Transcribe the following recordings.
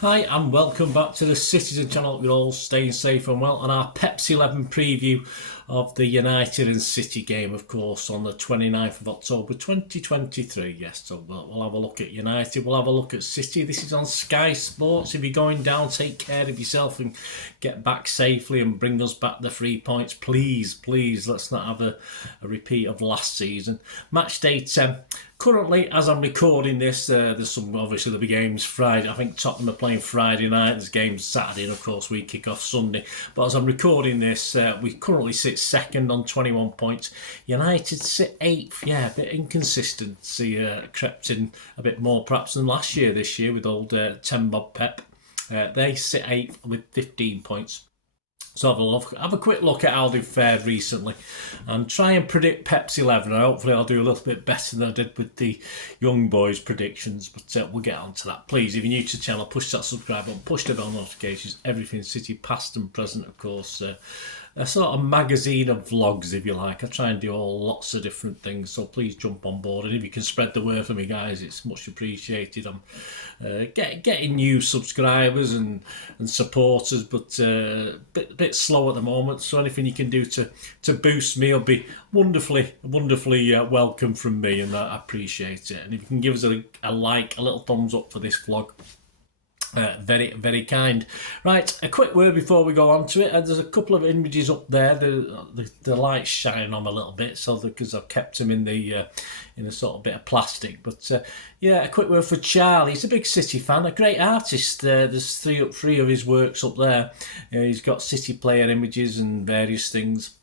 Hi and welcome back to the Citizen channel. We're all staying safe and well on our PEP'S 11 preview of the United and City game, of course, on the 29th of October 2023. Yes, so we'll have a look at United, we'll have a look at City. This is on Sky Sports. If you're going down, take care of yourself and get back safely and bring us back the 3 points. Please, let's not have a repeat of last season. Match day 10. Currently, as I'm recording this, there's some, obviously there'll be games Friday. I think Tottenham are playing Friday night. There's games Saturday, and of course we kick off Sunday. But as I'm recording this, we currently sit second on 21 points. United sit 8th. Yeah, a bit inconsistency crept in a bit more perhaps than last year. This year with old 10 Bob Pep, they sit 8th with 15 points. So have a quick look at how they've fared recently and try and predict PEP'S 11. And hopefully I'll do a little bit better than I did with the young boys' predictions. But we'll get on to that. Please, if you're new to the channel, push that subscribe button, push the bell notifications. Everything City, past and present, of course. A sort of magazine of vlogs, if you like. I try and do lots of different things, so please jump on board. And if you can spread the word for me, guys, it's much appreciated. I'm getting new subscribers and supporters, but a bit slow at the moment. So anything you can do to boost me will be wonderfully welcome from me, and I appreciate it. And if you can give us a like, a little thumbs up for this vlog. Very kind. Right, a quick word before we go on to it. There's a couple of images up there. The light's shining on a little bit, so because I've kept them in a sort of bit of plastic. But yeah, a quick word for Charlie. He's a big City fan, a great artist. There's three of his works up there. He's got City player images and various things.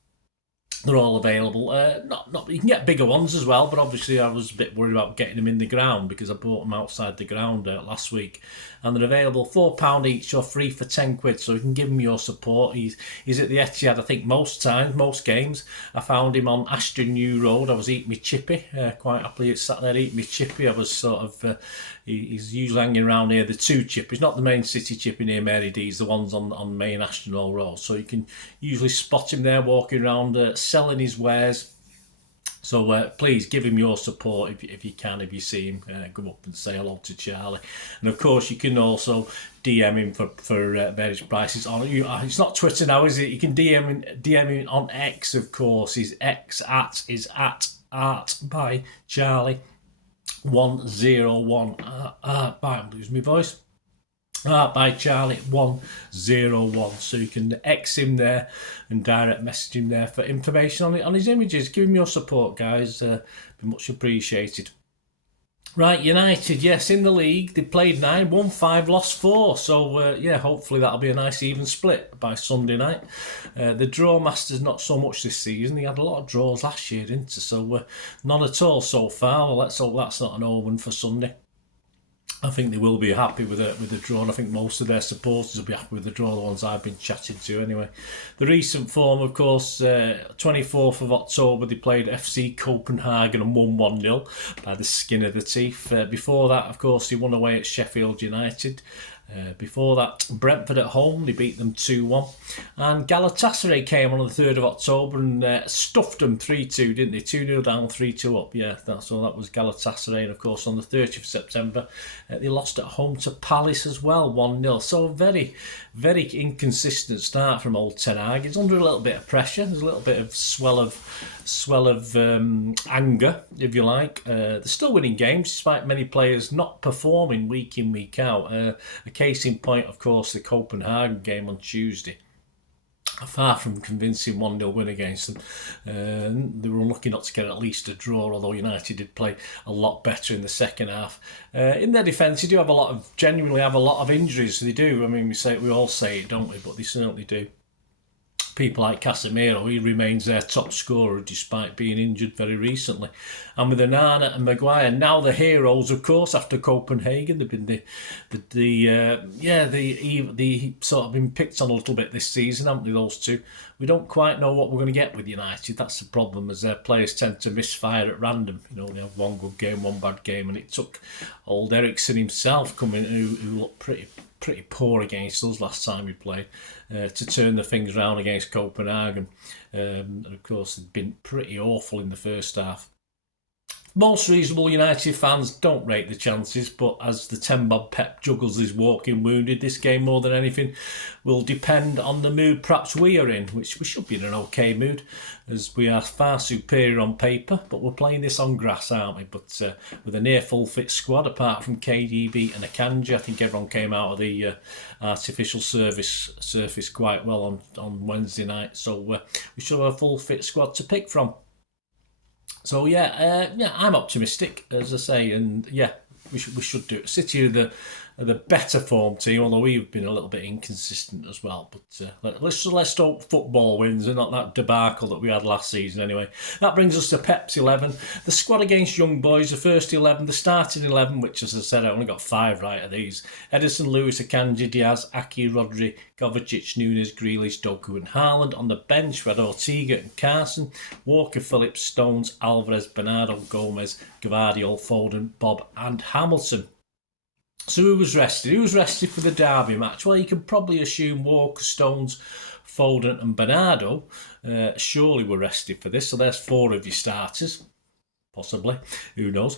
They're all available. Not you can get bigger ones as well, but obviously I was a bit worried about getting them in the ground because I bought them outside the ground last week, and they're available £4 each or free for £10. So you can give him your support. He's at the Etihad, I think most games. I found him on Ashton New Road. I was eating my chippy, quite happily sat there eating my chippy. I was sort of he's usually hanging around near the two chippies, not the main City chippy near Mary D's, the ones on main Ashton Road. So you can usually spot him there walking around selling his wares. So please give him your support if you can, if you see him, go up and say hello to Charlie. And of course you can also DM him for various prices. It's not Twitter now, is it? You can DM him on X, of course. His X is at art by Charlie 101. I'm losing my voice. By Charlie 101. So you can X him there and direct message him there for information on his images. Give him your support, guys. Be much appreciated. Right, United, yes, in the league, they played 9, won 5, lost 4. So, yeah, hopefully that'll be a nice even split by Sunday night. The draw masters, not so much this season. They had a lot of draws last year, didn't they? So, none at all so far. Well, let's hope that's not an omen for Sunday. I think they will be happy with the draw, and I think most of their supporters will be happy with the draw, the ones I've been chatting to anyway. The recent form, of course, 24th of October, they played FC Copenhagen and won 1-0 by the skin of the teeth. Before that, of course, they won away at Sheffield United. Before that, Brentford at home, they beat them 2-1. And Galatasaray came on the 3rd of October and stuffed them 3-2, didn't they? 2-0 down, 3-2 up. Yeah, that was Galatasaray. And of course, on the 30th of September, they lost at home to Palace as well, 1-0. So very inconsistent start from old Ten Hag. He's under a little bit of pressure. There's a little bit of swell of anger, if you like. They're still winning games despite many players not performing week in, week out. A case in point, of course, the Copenhagen game on Tuesday. Far from convincing 1-0 win against them. They were unlucky not to get at least a draw, although United did play a lot better in the second half. In their defence, they do genuinely have a lot of injuries. They do. I mean, we all say it, don't we? But they certainly do. People like Casemiro, he remains their top scorer despite being injured very recently. And with Onana and Maguire, now the heroes, of course, after Copenhagen, they've been the sort of been picked on a little bit this season, haven't they, those two? We don't quite know what we're going to get with United. That's the problem, as their players tend to misfire at random. You know, they have one good game, one bad game, and it took old Eriksen himself coming, who looked pretty poor against us last time we played, to turn the things around against Copenhagen. And of course, they've been pretty awful in the first half. Most reasonable United fans don't rate the chances, but as the 10-bob Pep juggles his walking wounded, this game more than anything will depend on the mood perhaps we are in, which we should be in an okay mood, as we are far superior on paper, but we're playing this on grass, aren't we? But with a near full fit squad, apart from KDB and Akanji, I think everyone came out of the artificial surface quite well on Wednesday night, so we should have a full fit squad to pick from. So yeah, I'm optimistic, as I say, and yeah, we should do it. City are the better form team, although we've been a little bit inconsistent as well. But let's hope football wins and not that debacle that we had last season. Anyway, that brings us to PEP'S 11. The squad against Young Boys, the first 11, the starting 11, which, as I said, I only got 5 right of these: Ederson, Lewis, Akanji, Diaz, Aki, Rodri, Kovacic, Nunes, Grealish, Doku and Haaland. On the bench, we had Ortega and Carson, Walker, Phillips, Stones, Alvarez, Bernardo, Gomez, Gvardiol, Foden, Bob and Hamilton. So who was rested? Who was rested for the derby match? Well, you can probably assume Walker, Stones, Foden and Bernardo surely were rested for this. So there's 4 of your starters. Possibly. Who knows?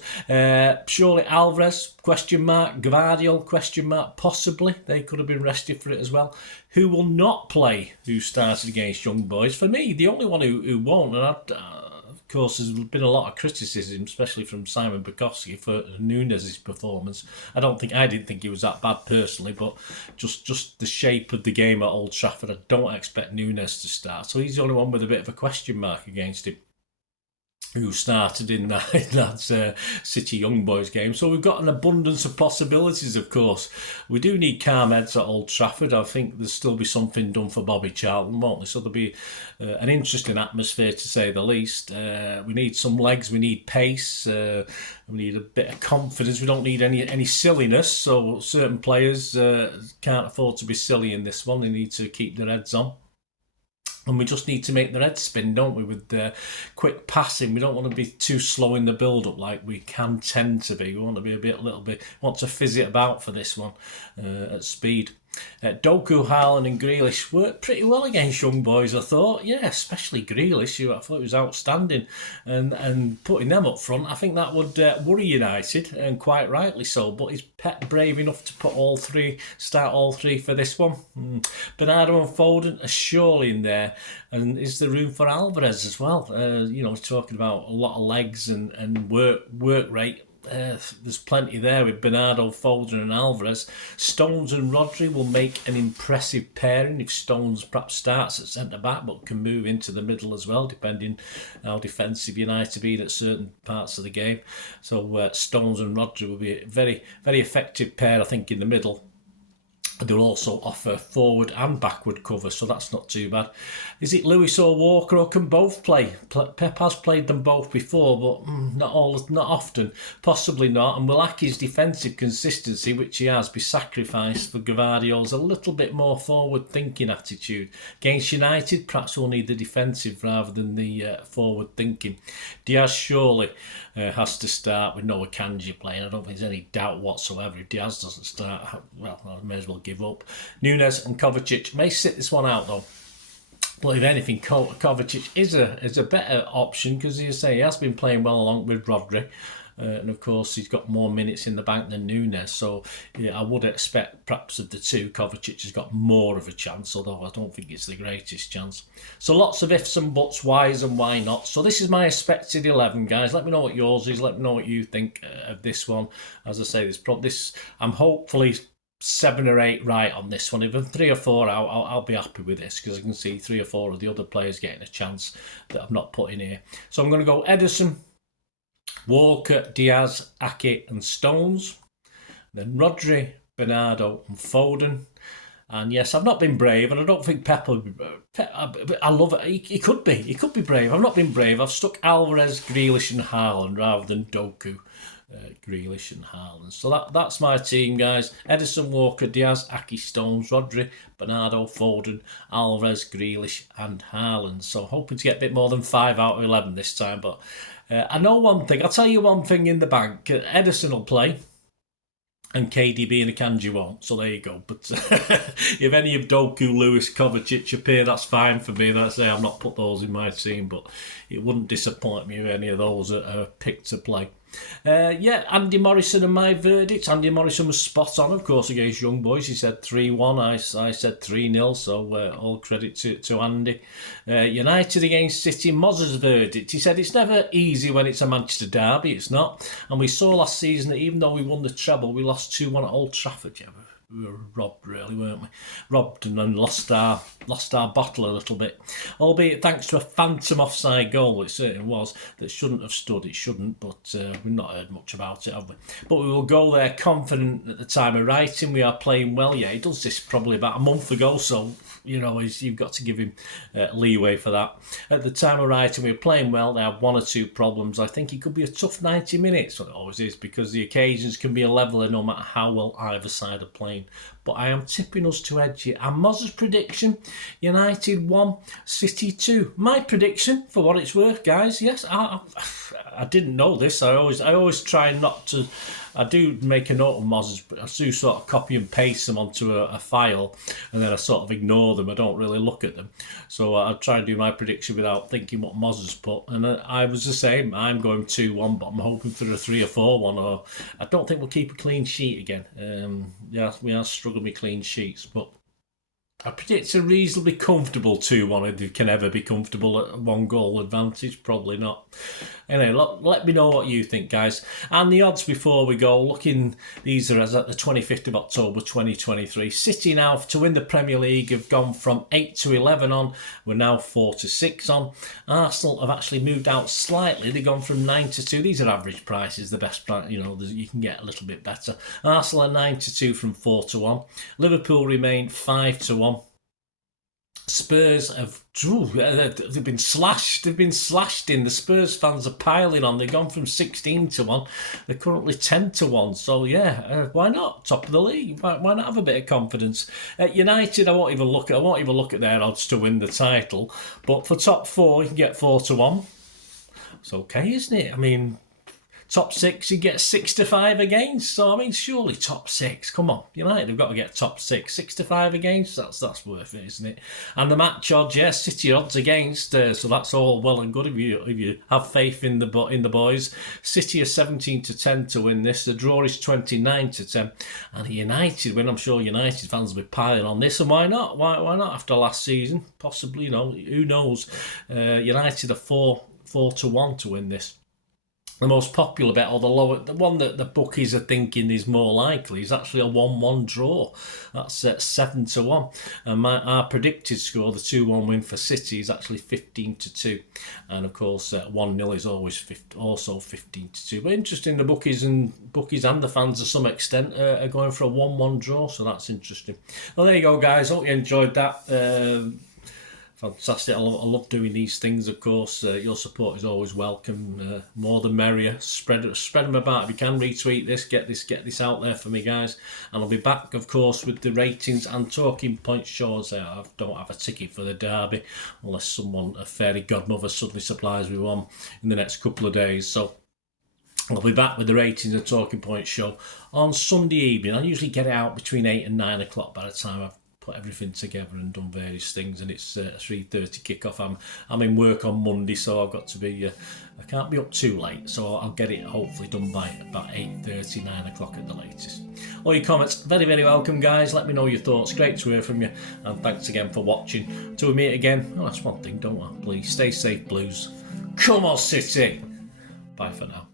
Surely Alvarez, question mark. Gvardiol, question mark. Possibly. They could have been rested for it as well. Who will not play who started against Young Boys? For me, the only one who won't, and of course, there's been a lot of criticism, especially from Simon Bajkowski, for Nunes' performance. I didn't think he was that bad personally, but just the shape of the game at Old Trafford, I don't expect Nunes to start. So he's the only one with a bit of a question mark against him, who started in that City Young Boys game. So we've got an abundance of possibilities, of course. We do need calm heads at Old Trafford. I think there'll still be something done for Bobby Charlton, won't there? So there'll be an interesting atmosphere, to say the least. We need some legs, we need pace, we need a bit of confidence. We don't need any silliness, so certain players can't afford to be silly in this one. They need to keep their heads on. And we just need to make their heads spin, don't we, with quick passing. We don't want to be too slow in the build-up like we can tend to be. We want to be want to fizz it about for this one at speed. Doku, Haaland and Grealish worked pretty well against Young Boys, I thought. Yeah, especially Grealish, who I thought was outstanding. And putting them up front, I think that would worry United, and quite rightly so. But is Pep brave enough to start all three for this one? Bernardo and Foden are surely in there. And is there room for Alvarez as well? Talking about a lot of legs and work rate. There's plenty there with Bernardo, Foden and Alvarez. Stones and Rodri will make an impressive pairing if Stones perhaps starts at centre-back but can move into the middle as well, depending how defensive United be at certain parts of the game. So Stones and Rodri will be a very, very effective pair, I think, in the middle. They'll also offer forward and backward cover, so that's not too bad. Is it Lewis or Walker, or can both play? Pep has played them both before, but not often. Possibly not, and will Aki's defensive consistency, which he has, be sacrificed for Gvardiol's a little bit more forward-thinking attitude? Against United, perhaps we'll need the defensive rather than the forward-thinking. Diaz surely has to start with no Akanji playing. I don't think there's any doubt whatsoever. If Diaz doesn't start, well, I may as well give up. Nunes and Kovacic may sit this one out though. But if anything, Kovacic is a better option, because, as you say, he has been playing well along with Rodri. And of course, he's got more minutes in the bank than Nunes. So yeah, I would expect perhaps of the two, Kovacic has got more of a chance, although I don't think it's the greatest chance. So lots of ifs and buts, whys and why not. So this is my expected 11, guys. Let me know what yours is. Let me know what you think of this one. As I say, I'm hopefully 7 or 8 right on this one. If I'm 3 or 4 out, I'll be happy with this, because I can see 3 or 4 of the other players getting a chance that I've not put in here. So I'm going to go Ederson, Walker, Diaz, Ake and Stones. Then Rodri, Bernardo and Foden. And yes, I've not been brave, and I don't think Pep will be. I love it. He could be brave. I've not been brave. I've stuck Alvarez, Grealish and Haaland rather than Doku, Grealish and Haaland. So that's my team, guys. Ederson, Walker, Diaz, Ake, Stones, Rodri, Bernardo, Foden, Alvarez, Grealish and Haaland. So hoping to get a bit more than 5 out of 11 this time, but I know one thing. I'll tell you one thing in the bank. Ederson will play. and KDB and Akanji won't, so there you go. But if any of Doku, Lewis, Kovacic appear, that's fine for me. That's I've not put those in my team, but it wouldn't disappoint me if any of those are picked to play. Andy Morrison and my verdict. Andy Morrison was spot on, of course, against Young Boys. He said 3-1. I said 3-0, so all credit to Andy. United against City, Moz's verdict. He said it's never easy when it's a Manchester derby. It's not. And we saw last season that even though we won the treble, we lost 2-1 at Old Trafford. Yeah, we were robbed, really, weren't we? Robbed and then lost our bottle a little bit. Albeit thanks to a phantom offside goal, it certainly was, that shouldn't have stood. It shouldn't, but we've not heard much about it, have we? But we will go there confident at the time of writing. We are playing well. Yeah, he does this probably about a month ago, so you've got to give him leeway for that. At the time of writing, we were playing well. They had 1 or 2 problems. I think it could be a tough 90 minutes. Well, it always is, because the occasions can be a leveller no matter how well either side are playing. But I am tipping us to edge it. And Moz's prediction, United 1, City 2. My prediction, for what it's worth, guys, yes, I didn't know this. I always try not to. I do make a note of Moz's, but I do sort of copy and paste them onto a file, and then I sort of ignore them. I don't really look at them. So I try and do my prediction without thinking what Moz has put. And I was the same. I'm going 2-1, but I'm hoping for a 3 or 4-1. Or I don't think we'll keep a clean sheet again. We are struggling with clean sheets, but I predict a reasonably comfortable 2-1. If they can ever be comfortable at 1 goal advantage, probably not. Anyway, let me know what you think, guys. And the odds before we go, these are as at the 25th of October 2023. City now, to win the Premier League, have gone from 8 to 11 on. We're now 4 to 6 on. Arsenal have actually moved out slightly. They've gone from 9 to 2. These are average prices, the best price, you can get a little bit better. Arsenal are 9 to 2 from 4 to 1. Liverpool remain 5 to 1. Spurs they've been slashed. They've been slashed in. The Spurs fans are piling on. They've gone from 16 to 1. They're currently 10 to 1. So why not? Top of the league. Why not have a bit of confidence? United, I won't even look at their odds to win the title. But for top 4, you can get 4 to 1. It's okay, isn't it? I mean, top 6, you get 6 to 5 against. So, I mean, surely top 6. Come on. United have got to get top 6. 6 to 5 against. That's worth it, isn't it? And the match odds, yes, City odds against. So that's all well and good if you have faith in the boys. City are 17 to 10 to win this. The draw is 29 to 10. And United win. I'm sure United fans will be piling on this. And why not? Why not after last season? Possibly, who knows? United are 4 to 1 to win this. The most popular bet, or the one that the bookies are thinking is more likely, is actually a 1-1 draw. That's at 7 to 1. And our predicted score, the 2-1 win for City, is actually 15 to 2. And of course, 1-0 is always also 15 to 2. But interesting, the bookies and the fans to some extent are going for a 1-1 draw, so that's interesting. Well, there you go, guys. Hope you enjoyed that. Fantastic. I love doing these things, of course. Your support is always welcome. More the merrier. Spread them about. If you can, retweet this, get this out there for me, guys. And I'll be back, of course, with the ratings and talking points shows. I don't have a ticket for the derby unless a fairy godmother suddenly supplies me one in the next couple of days. So I'll be back with the ratings and talking points show on Sunday evening. I usually get it out between 8 and 9 o'clock by the time I've put everything together and done various things, and it's a 3:30 kickoff. I'm in work on Monday, so I've got to be I can't be up too late, so I'll get it hopefully done by about 8:30, 9 o'clock at the latest. All your comments, very, very welcome, guys. Let me know your thoughts. Great to hear from you, and thanks again for watching. Till we meet again, that's one thing, don't I? Please stay safe, Blues. Come on, City. Bye for now.